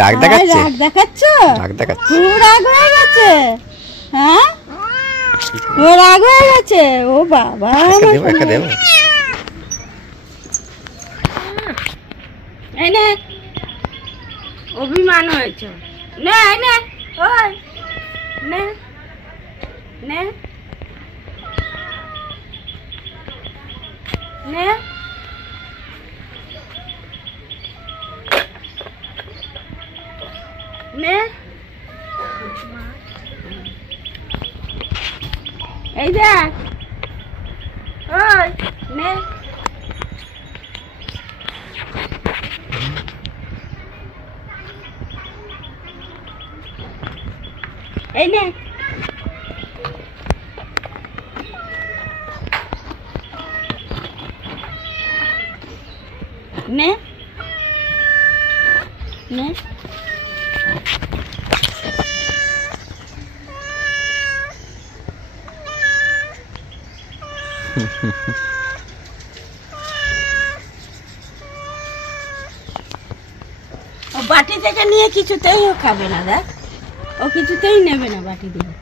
রাগ দেখাচ্ছে, রাগ দেখাচ্ছ, রাগ দেখাচ্ছে, খুব রাগ হয়ে গেছে। হ্যাঁ ও রাগ হয়ে গেছে। ও বাবা একটা দেবো। এই নে অভিমান হয়েছে, নে নে ওই নে নে নে নে এই দেখ ওই নে এই নে নে নে ও বাটি থেকে নিয়ে কিছুতেই ও খাবে না, দেখ ও কিছুতেই নেবে না বাটি দিয়ে,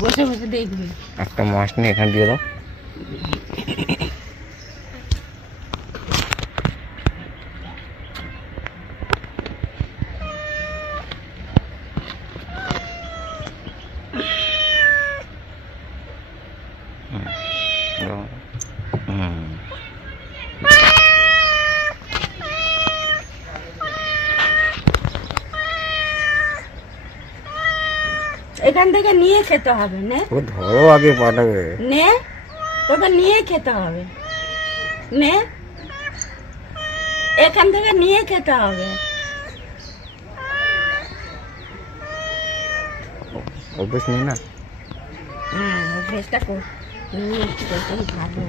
বসে বসে দেখবে। একটা মাছ নিয়ে এখানে দিয়ে দাও। এখান থেকে নিয়ে খেতে হবে, নে ও ধরো আগে পাঠাবে, নে তোকে নিয়ে খেতে হবে, নে এখান থেকে নিয়ে খেতে হবে। অভ্যেস নেই না। হ্যাঁ অভ্যেসটা কর, ভালো।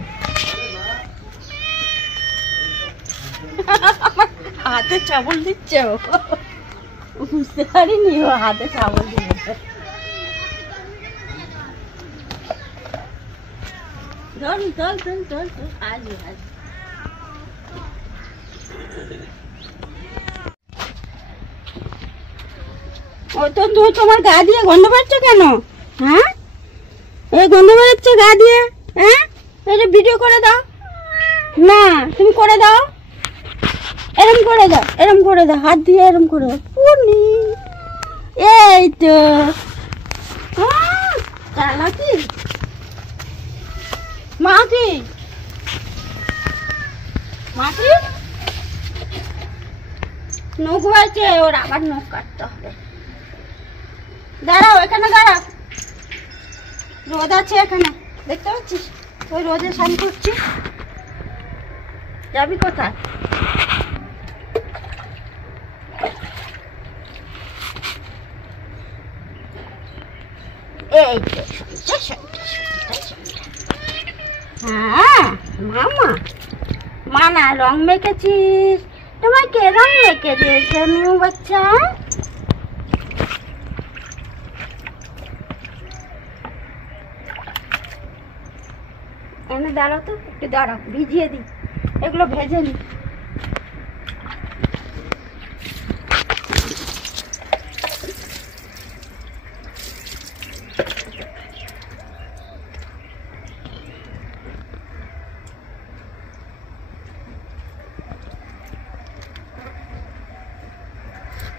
হাতে চাবল দিচ্ছ, বুঝতে পারিনি ও হাতে চাবল দিচ্ছে। চল চল চল চল চল আজ আজ ও তো তুমি তোমার গা দিয়ে গন্ধ পাচ্ছ কেন? হ্যাঁ এই গন্ধ বেরোচ্ছে গা দিয়ে, হ্যাঁ এটা ভিডিও করে দাও না, তুমি করে দাও, এরম করে দাও, এরম করে দাও, হাত দিয়ে এরম করে দাও। পুনি এই তো চালাকি মাটি মাটি নখ হয়েছে, ওর আবার নখ কাটতে হবে। দাঁড়াও এখানে দাঁড়াও, রোদ আছে এখানে দেখতে পাচ্ছিস, ওই রোদে স্নান করছি। যাবি কোথায়? এই তো হ্যাঁ মামা মানা রং মেখেছিস, তোমার কে রং মেখে দিয়েছে মিউ বাচ্চা? এনে দাঁড়াও তো, একটু দাঁড়াও, ভিজিয়ে দিই, এগুলো ভেজে নি।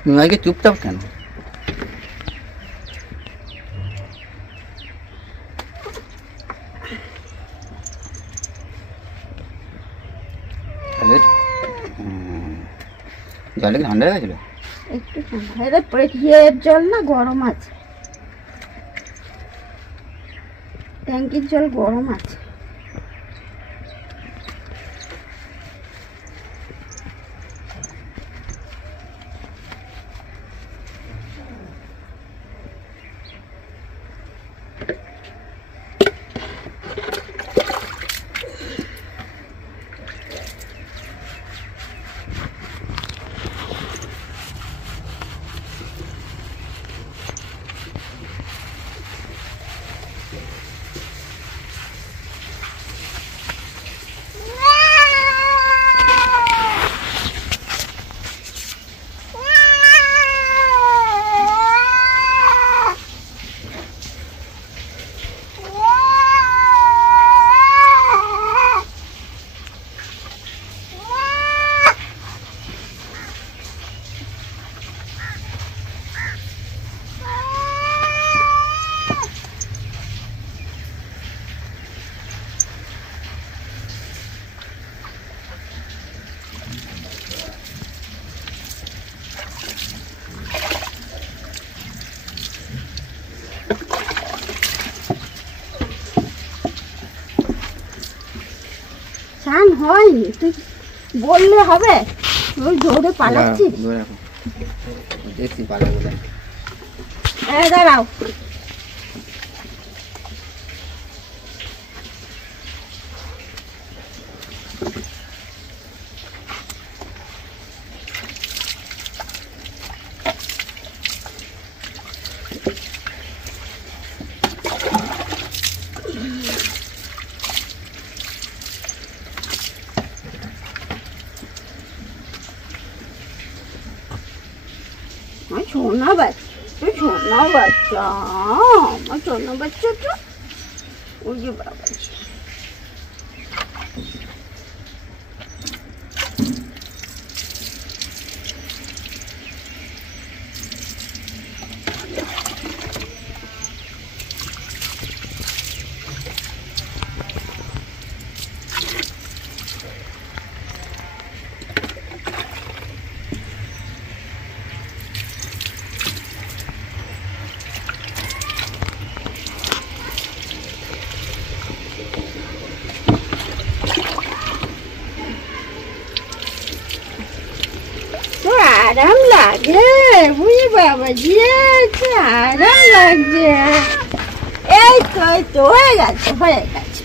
তুমি আগে চুপচাপ কেন? জলে কি ঠান্ডা গেছিল? একটু ইয়ের জল না গরম আছে, ট্যাঙ্কির জল গরম আছে। হয়নি, তুই বললে হবে? ওই দৌড়ে পালাচ্ছিস। দেখছি পালাবো। দাঁড়াও, সোনা বাচ্চা, সোনা বাচ্চা, আমার সোনা বাচ্চাটা। ওই যে বাবা, আরাম লাগে, বুঝি বাবা দিয়েছে, আরাম লাগছে। এই তো হয়ে গেছে, হয়ে গেছে।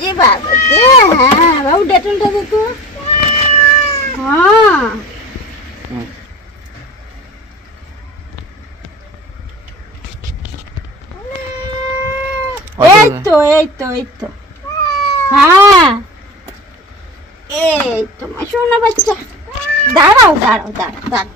যে বাবা দে, হ্যাঁ বাবু ডেটলটা দে তো। হ্যাঁ এই তো এই তো এই তো, হ্যাঁ এই তোমার সোনা বাচ্চা। দাঁড়াও দাঁড়াও দাঁড়াও দাঁড়াও,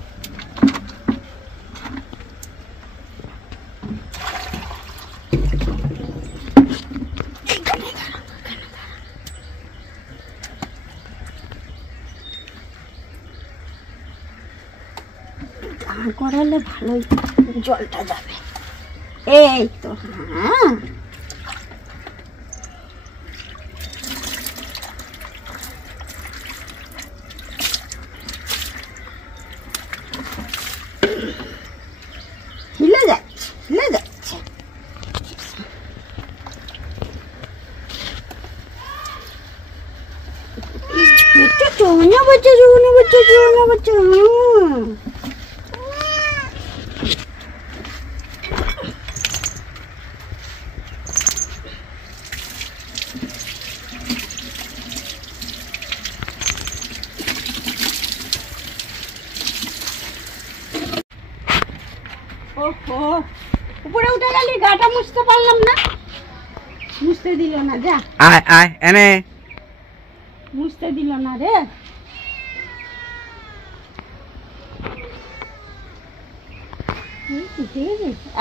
দাঁড় করালে ভালোই জলটা যাবে। এই তো, হ্যাঁ হিলে যাচ্ছে, হিলে যাচ্ছে। সোনা বাচ্চা, সোনা বাচ্চা, সোনা বাচ্চা। ওহো, উপরে উঠে গেলি, গাটা মুছতে পারলাম না। মুছতে দিল না, যা আয় আয় এনে মুছতে দিল না রে।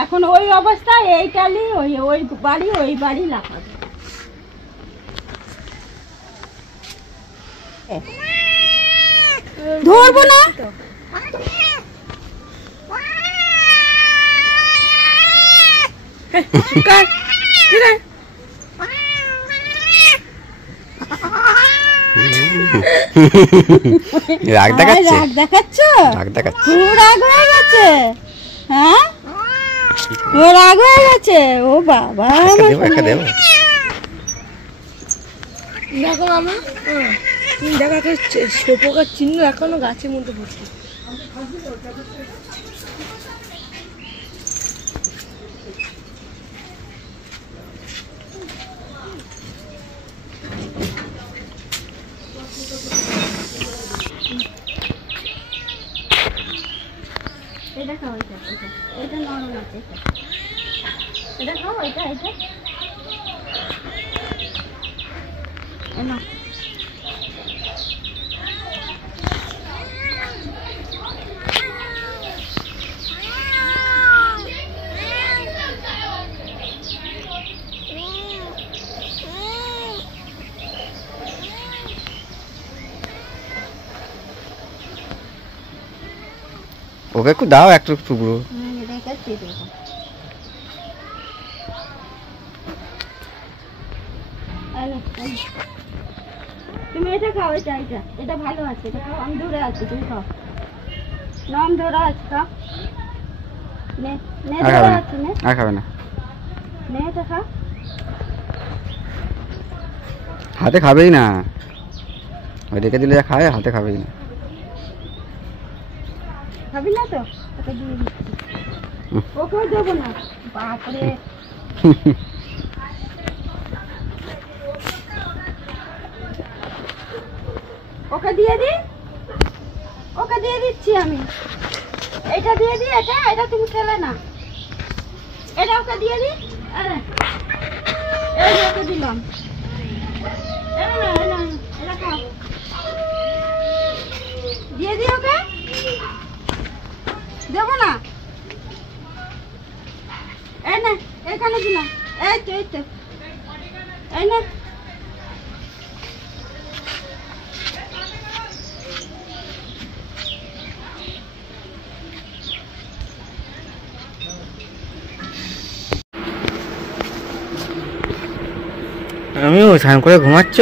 এখন ওই অবস্থায় এই টালি ওই বাড়ি লাফাবে। ধরবো না, রাগ দেখাচ্ছে, রাগ দেখাচ্ছ, রাগ দেখাচ্ছে, খুব রাগ হয়ে গেছে। হ্যাঁ ও রাগ হয়ে গেছে। ও বাবা, একটা দেবো। দেখো মামা, দেখা যাচ্ছে শোপকার চিহ্ন এখনো গাছের মধ্যে বসে। এটা খাও, এটা নরম আছে, এটা খাও, এটা না। ওকে একটু দাও, একটু টুকরো। তুমি এটা খাও, এটা ভালো আছে, এটা খাও। আমি ধরে আছি, তুমি খাও। নাম ধরে আছে, খাও। নে নে, ধরে আছে, নে। আর খাবে না। নে এটা খা। হাতে খাবেই না, ওই রেখে দিলে যা খায় হাতে খাবেই না। খাবি না তো? ওকে দিয়ে দিচ্ছি। ওকেও দেবো না। বাপরে, ওকে দিয়ে দি, ওকে দিয়ে দিচ্ছি আমি। এটা দিয়ে দি, এটা এটা তুমি খেলে না, এটা ওকে দিয়ে দি। এই যে ওকে দিলাম। এটা না, এটা না, এটা খাও। দিয়ে দি ওকে, দেবো না। এই না, এখানে দিলাম। এই তো, এই তো, এই না। আমিও স্নান করে ঘুমাচ্ছ?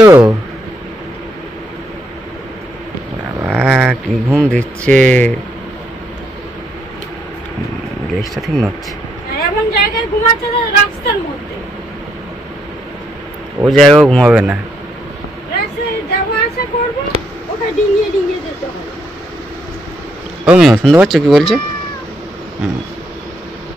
বাবা কি ঘুম দিচ্ছে, লেজটা ঠিক নড়ছে। এমন জায়গায় ঘুমাচ্ছে না, রাস্তার মধ্যে। ও জায়গাও ঘুমাবে না। রাস্তায় যাওয়া আসা করবো, ওকে ডিঙিয়ে ডিঙিয়ে যেতে হবে। ও মিয়া শুনতে পাচ্ছ কি বলছে? হুম।